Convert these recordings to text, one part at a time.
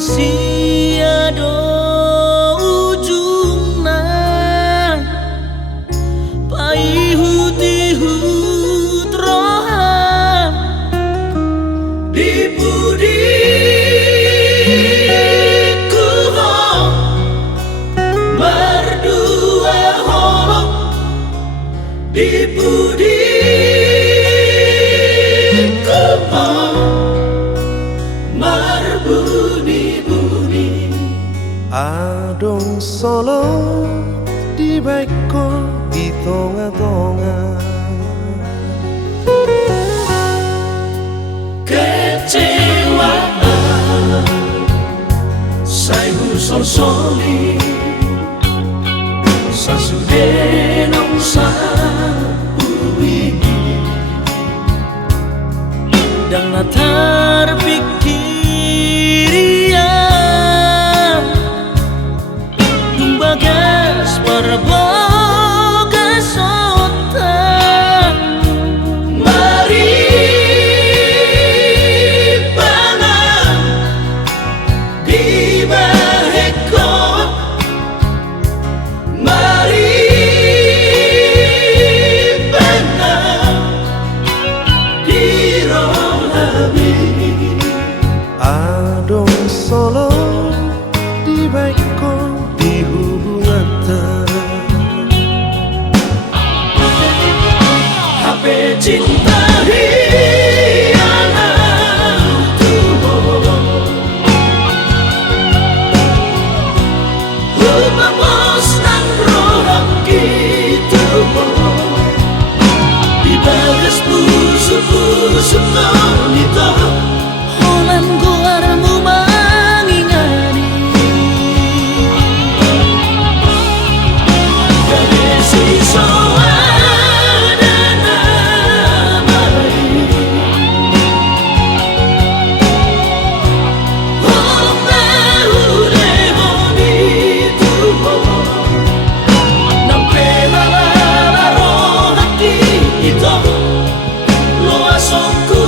sia-sia do ujungna paihut-ihut rohan di budiku ho berdua holo di budiku ho berbunyi-bunyi. Adong solo di baiko di tonga-tonga kecewaan saya sol-soli sasude nong sa uwini dan latar pikirian bagas perbogas otak mari panang di baheko mari panang di rohami adong solo di baiko di hubungan HP cinta hiangan tubuh Humamos nang rohang gitu di bagas busuk-busuk nonito Holan guarmu mangingani Gadesi soada namai Holong nahude honi tubo Nampe malaro hati ito Lo asokku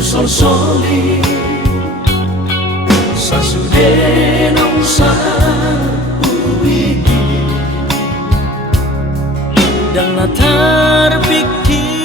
sol-soli sasude nong sa uwini dan latar pikir